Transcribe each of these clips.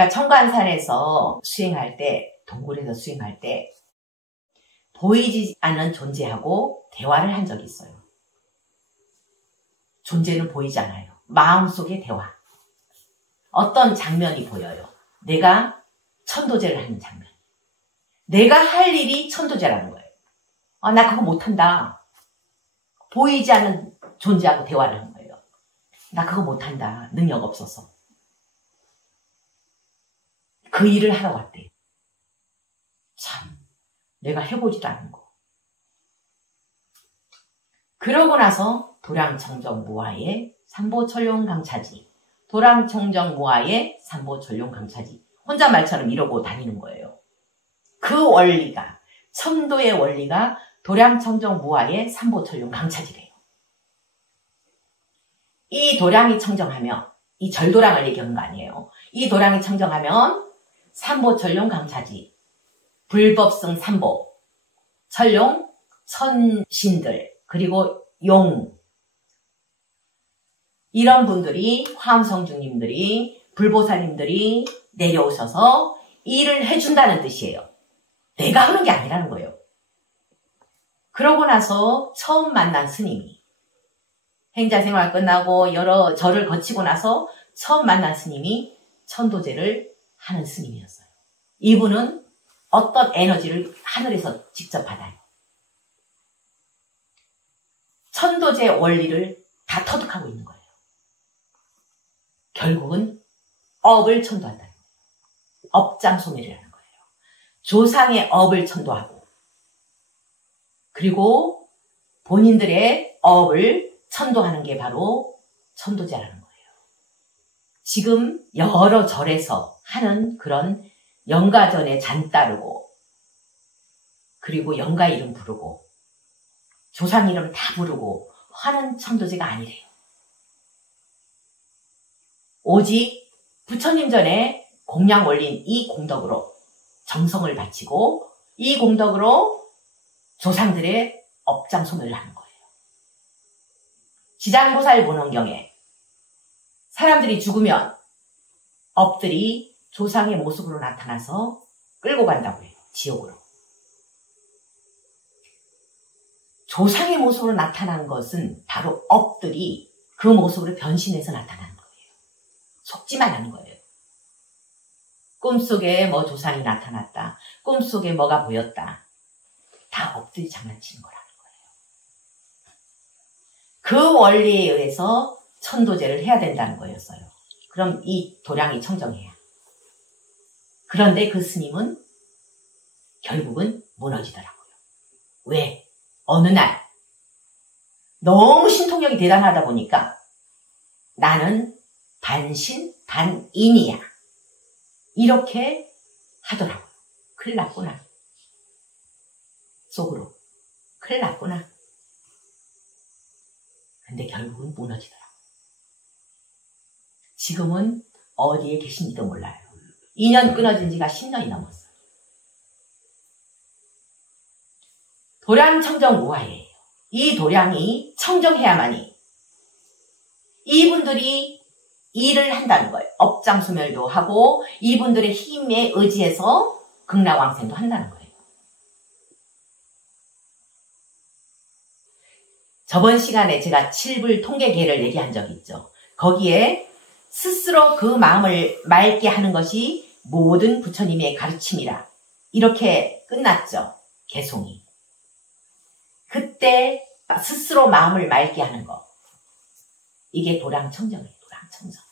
제가 청관산에서 수행할 때, 동굴에서 수행할 때 보이지 않는 존재하고 대화를 한 적이 있어요. 존재는 보이지 않아요. 마음속의 대화. 어떤 장면이 보여요. 내가 천도제를 하는 장면. 내가 할 일이 천도제라는 거예요. 나 그거 못한다. 보이지 않는 존재하고 대화를 하는 거예요. 나 그거 못한다. 능력 없어서. 그 일을 하러 갔대요. 참, 내가 해보지도 않은 거. 그러고 나서 도량청정무화의 삼보철룡강차지, 도량청정무화의 삼보철룡강차지, 혼잣말처럼 이러고 다니는 거예요. 그 원리가, 첨도의 원리가 도량청정무화의 삼보철룡강차지래요. 이 도량이 청정하면, 이 절도량을 얘기하는 거 아니에요. 이 도량이 청정하면 삼보철룡강차지, 불법성 삼보, 철룡, 천신들, 그리고 용, 이런 분들이, 화엄성주님들이, 불보살님들이 내려오셔서 일을 해준다는 뜻이에요. 내가 하는 게 아니라는 거예요. 그러고 나서 처음 만난 스님이, 행자생활 끝나고 여러 절을 거치고 나서 처음 만난 스님이 천도제를 하는 스님이었어요. 이분은 어떤 에너지를 하늘에서 직접 받아요. 천도제 원리를 다 터득하고 있는 거예요. 결국은 업을 천도한다는 거예요. 업장소멸이라는 거예요. 조상의 업을 천도하고, 그리고 본인들의 업을 천도하는 게 바로 천도제라는 거예요. 지금 여러 절에서 하는 그런 영가전에 잔 따르고, 그리고 영가 이름 부르고, 조상 이름 다 부르고 하는 천도제가 아니래요. 오직 부처님 전에 공양 올린 이 공덕으로 정성을 바치고, 이 공덕으로 조상들의 업장 소멸을 하는 거예요. 지장보살 본원경에 사람들이 죽으면 업들이 조상의 모습으로 나타나서 끌고 간다고 해요. 지옥으로. 조상의 모습으로 나타난 것은 바로 업들이 그 모습으로 변신해서 나타나는 거예요. 속지만 않는 거예요. 꿈속에 뭐 조상이 나타났다. 꿈속에 뭐가 보였다. 다 업들이 장난치는 거라는 거예요. 그 원리에 의해서 천도제를 해야 된다는 거였어요. 그럼 이 도량이 청정해야. 그런데 그 스님은 결국은 무너지더라고요. 왜? 어느 날 너무 신통력이 대단하다 보니까 나는 반신 반인이야, 이렇게 하더라고요. 큰일 났구나. 속으로 큰일 났구나. 근데 결국은 무너지더라고요. 지금은 어디에 계신지도 몰라요. 2년 끊어진 지가 10년이 넘었어요. 도량 청정 무화예요. 이 도량이 청정해야만이 이분들이 일을 한다는 거예요. 업장소멸도 하고 이분들의 힘에 의지해서 극락왕생도 한다는 거예요. 저번 시간에 제가 7불 통계계를 얘기한 적이 있죠. 거기에 스스로 그 마음을 맑게 하는 것이 모든 부처님의 가르침이라 이렇게 끝났죠. 개송이. 그때 스스로 마음을 맑게 하는 거, 이게 도량청정이에요. 도량청정.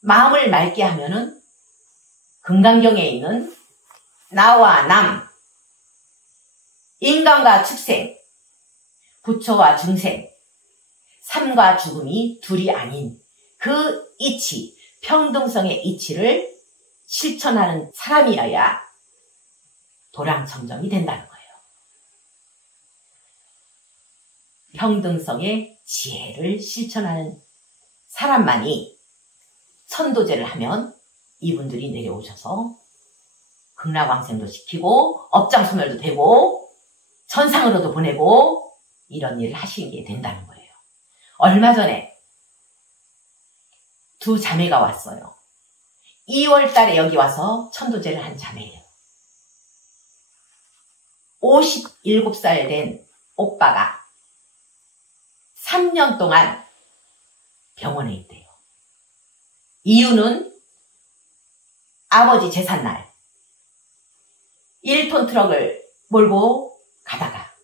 마음을 맑게 하면은 금강경에 있는 나와 남, 인간과 축생, 부처와 중생, 삶과 죽음이 둘이 아닌 그 이치, 평등성의 이치를 실천하는 사람이어야 도량청정이 된다는 거예요. 평등성의 지혜를 실천하는 사람만이 천도제를 하면 이분들이 내려오셔서 극락왕생도 시키고 업장소멸도 되고 천상으로도 보내고 이런 일을 하시게 된다는 거예요. 얼마 전에 두 자매가 왔어요. 2월 달에 여기 와서 천도제를 한 자매예요. 57살 된 오빠가 3년 동안 병원에 있대요. 이유는 아버지 제삿날 1톤 트럭을 몰고 가다가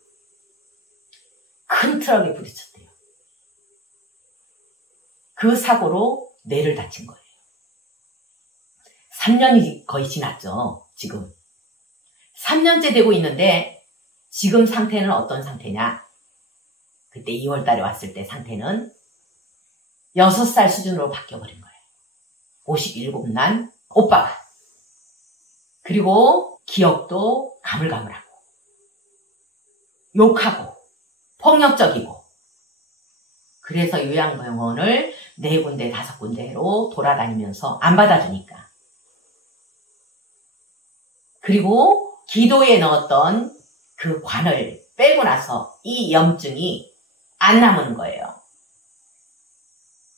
큰 트럭에 부딪혔대요. 그 사고로 뇌를 다친 거예요. 3년이 거의 지났죠, 지금. 3년째 되고 있는데 지금 상태는 어떤 상태냐? 그때 2월 달에 왔을 때 상태는 6살 수준으로 바뀌어버린 거예요. 57난 오빠가. 그리고 기억도 가물가물하고 욕하고 폭력적이고. 그래서 요양병원을 4군데 5군데로 돌아다니면서 안 받아주니까. 그리고 기도에 넣었던 그 관을 빼고 나서 이 염증이 안 남은 거예요.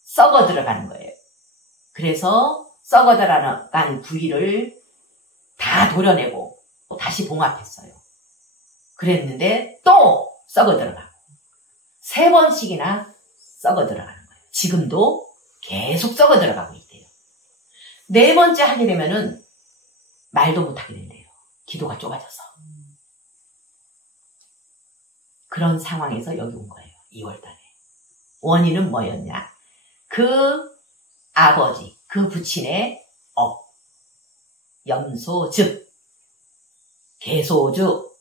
썩어 들어가는 거예요. 그래서 썩어 들어간 부위를 다 도려내고 다시 봉합했어요. 그랬는데 또 썩어 들어가고 3번씩이나 썩어 들어가는 거예요. 지금도 계속 썩어 들어가고 있대요. 4번째 하게 되면은 말도 못하게 된대요. 기도가 좁아져서. 그런 상황에서 여기 온 거예요. 2월 달에. 원인은 뭐였냐? 그 아버지, 그 부친의 염소, 즉 개소주,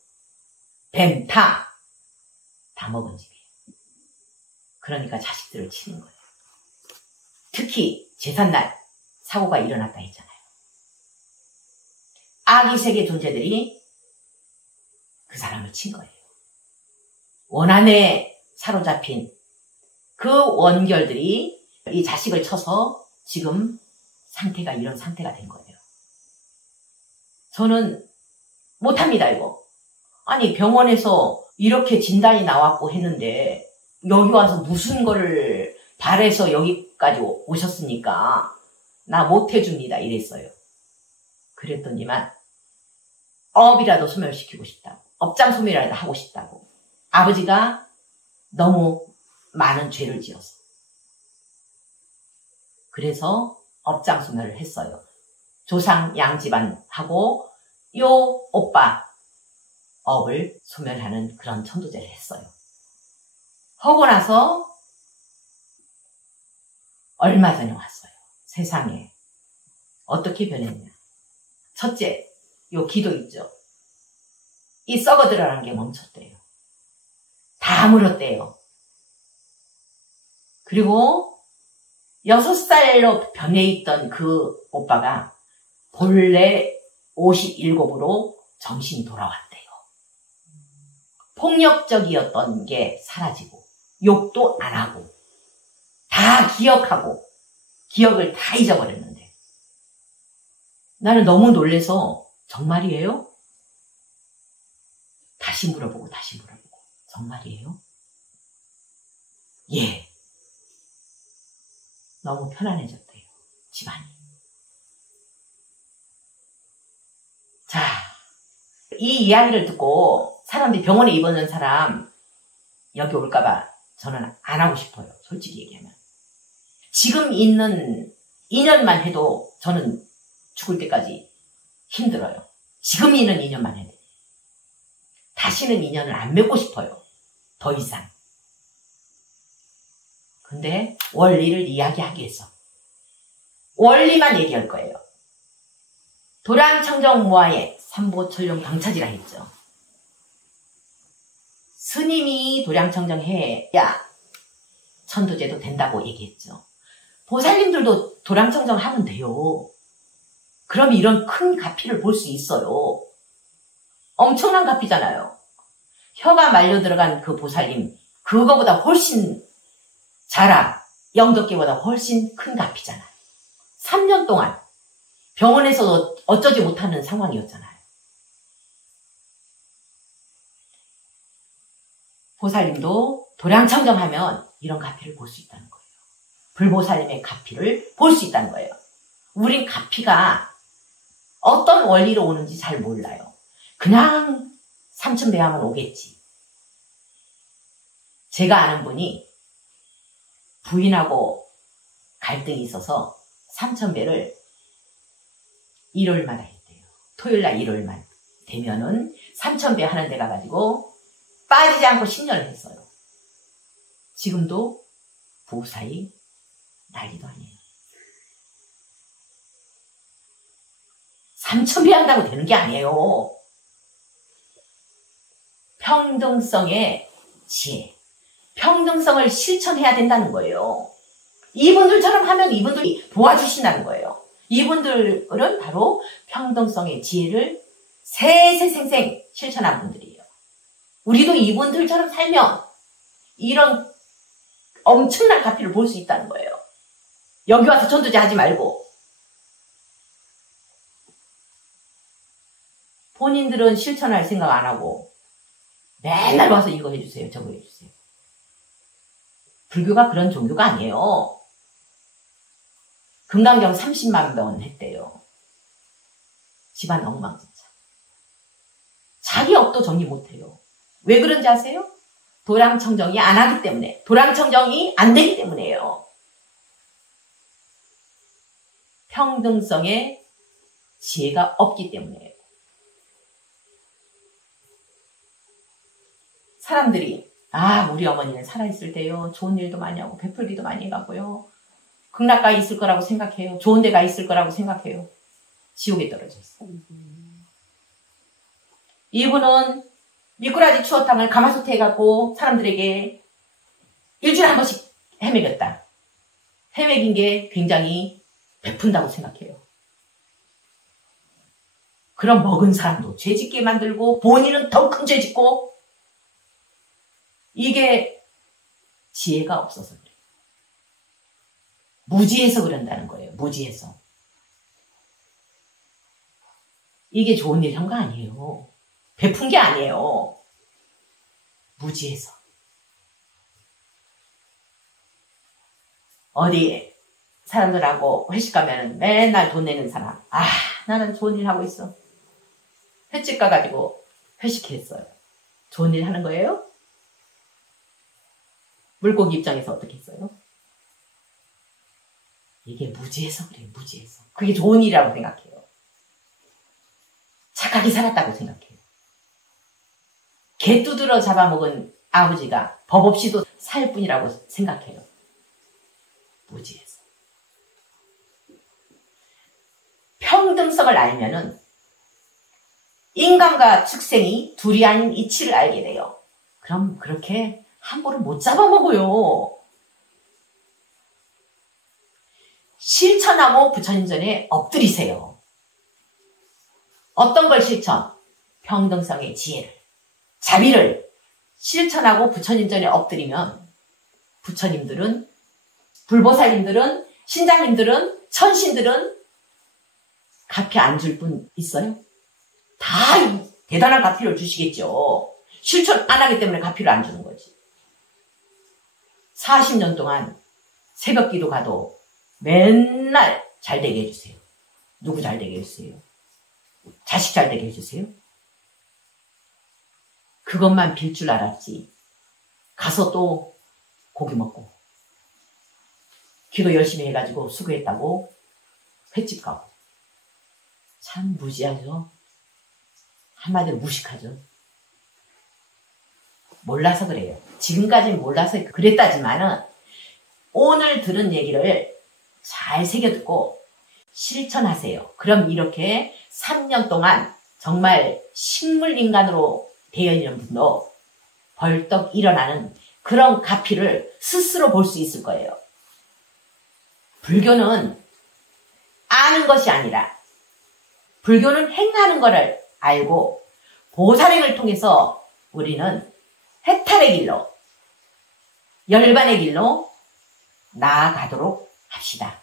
뱀탕 다 먹은 집이에요. 그러니까 자식들을 치는 거예요. 특히 제삿날 사고가 일어났다 했잖아요. 악의 세계 존재들이 그 사람을 친 거예요. 원한에 사로잡힌 그 원결들이 이 자식을 쳐서 지금 상태가 이런 상태가 된 거예요. 저는 못합니다, 이거. 아니, 병원에서 이렇게 진단이 나왔고 했는데 여기 와서 무슨 거를 바래서 여기까지 오셨습니까? 나 못해줍니다, 이랬어요. 그랬더니만 업이라도 소멸시키고 싶다고, 업장 소멸이라도 하고 싶다고. 아버지가 너무 많은 죄를 지어서. 그래서 업장 소멸을 했어요. 조상 양집안하고 요 오빠 업을 소멸하는 그런 천도제를 했어요. 하고 나서 얼마 전에 왔어요. 세상에. 어떻게 변했냐. 첫째, 요 기도 있죠. 이 썩어 들어가는 게 멈췄대요. 다 물었대요. 그리고 6살로 변해 있던 그 오빠가 본래 57으로 정신이 돌아왔대요. 폭력적이었던 게 사라지고 욕도 안 하고 다 기억하고 기억을 다 잊어버렸는데 나는 너무 놀라서 정말이에요? 다시 물어보고 정말이에요? 예. 너무 편안해졌대요. 집안이. 자, 이 이야기를 듣고 사람들이 병원에 입원한 사람 여기 올까봐 저는 안 하고 싶어요. 솔직히 얘기하면. 지금 있는 인연만 해도 저는 죽을 때까지 힘들어요. 지금 있는 인연만 해도. 다시는 인연을 안 맺고 싶어요. 더 이상. 근데 원리를 이야기하기 위해서 원리만 얘기할 거예요. 도량청정모아의 삼보철룡 방차지라 했죠. 스님이 도량청정해야 천도제도 된다고 얘기했죠. 보살님들도 도량청정하면 돼요. 그럼 이런 큰 가피를 볼 수 있어요. 엄청난 가피잖아요. 혀가 말려 들어간 그 보살님, 그거보다 훨씬 자라, 영덕계보다 훨씬 큰 가피잖아요. 3년 동안 병원에서도 어쩌지 못하는 상황이었잖아요. 보살님도 도량청정하면 이런 가피를 볼 수 있다는 거예요. 불보살님의 가피를 볼 수 있다는 거예요. 우린 가피가 어떤 원리로 오는지 잘 몰라요. 그냥 삼천배하면 오겠지. 제가 아는 분이 부인하고 갈등이 있어서 삼천배를 일요일마다 했대요. 토요일날 일요일만 되면은 삼천배 하는 데 가가지고 빠지지 않고 10년을 했어요. 지금도 부부 사이 난리도 아니에요. 삼천배 한다고 되는 게 아니에요. 평등성의 지혜, 평등성을 실천해야 된다는 거예요. 이분들처럼 하면 이분들이 도와주신다는 거예요. 이분들은 바로 평등성의 지혜를 세세생생 실천한 분들이에요. 우리도 이분들처럼 살면 이런 엄청난 가피를 볼 수 있다는 거예요. 여기 와서 전도제 하지 말고 본인들은 실천할 생각 안 하고 맨날 와서 이거 해주세요, 저거 해주세요. 불교가 그런 종교가 아니에요. 금강경 30만 번 했대요. 집안 엉망진창. 자기 업도 정리 못해요. 왜 그런지 아세요? 도량청정이 안 하기 때문에, 도량청정이 안 되기 때문에요. 평등성의 지혜가 없기 때문에요. 사람들이 우리 어머니는 살아있을 때요 좋은 일도 많이 하고 베풀기도 많이 해가고요 극락가 있을 거라고 생각해요. 좋은 데가 있을 거라고 생각해요. 지옥에 떨어져 있어요. 이분은 미꾸라지 추어탕을 가마솥에 해갖고 사람들에게 일주일에 한 번씩 헤매겼다. 헤매긴 게 굉장히 베푼다고 생각해요. 그럼 먹은 사람도 죄짓게 만들고 본인은 더 큰 죄 짓고, 이게 지혜가 없어서 그래요. 무지해서 그런다는 거예요. 무지해서. 이게 좋은 일 한 거 아니에요. 베푼 게 아니에요. 무지해서. 어디 사람들하고 회식 가면은 맨날 돈 내는 사람. 나는 좋은 일 하고 있어. 횟집 가가지고 회식했어요. 좋은 일 하는 거예요? 물고기 입장에서 어떻게 했어요? 이게 무지해서 그래요. 무지해서. 그게 좋은 일이라고 생각해요. 착하게 살았다고 생각해요. 개 두드러 잡아먹은 아버지가 법 없이도 살 뿐이라고 생각해요. 무지해서. 평등성을 알면은 인간과 축생이 둘이 아닌 이치를 알게 돼요. 그럼 그렇게 함부로 못 잡아먹어요. 실천하고 부처님 전에 엎드리세요. 어떤 걸 실천? 평등성의 지혜를, 자비를 실천하고 부처님 전에 엎드리면 부처님들은, 불보살님들은, 신장님들은, 천신들은 가피 안 줄 분 있어요? 다 대단한 가피를 주시겠죠. 실천 안 하기 때문에 가피를 안 주는 거지. 40년 동안 새벽 기도 가도 맨날 잘 되게 해주세요. 누구 잘 되게 해주세요? 자식 잘 되게 해주세요? 그것만 빌 줄 알았지. 가서 또 고기 먹고 기도 열심히 해가지고 수고했다고 횟집 가고. 참 무지하죠. 한마디로 무식하죠. 몰라서 그래요. 지금까지는 몰라서 그랬다지만은 오늘 들은 얘기를 잘 새겨듣고 실천하세요. 그럼 이렇게 3년 동안 정말 식물인간으로 되어 있는 분도 벌떡 일어나는 그런 가피를 스스로 볼 수 있을 거예요. 불교는 아는 것이 아니라 불교는 행하는 것을 알고 보살행을 통해서 우리는 해탈의 길로, 열반의 길로 나아가도록 합시다.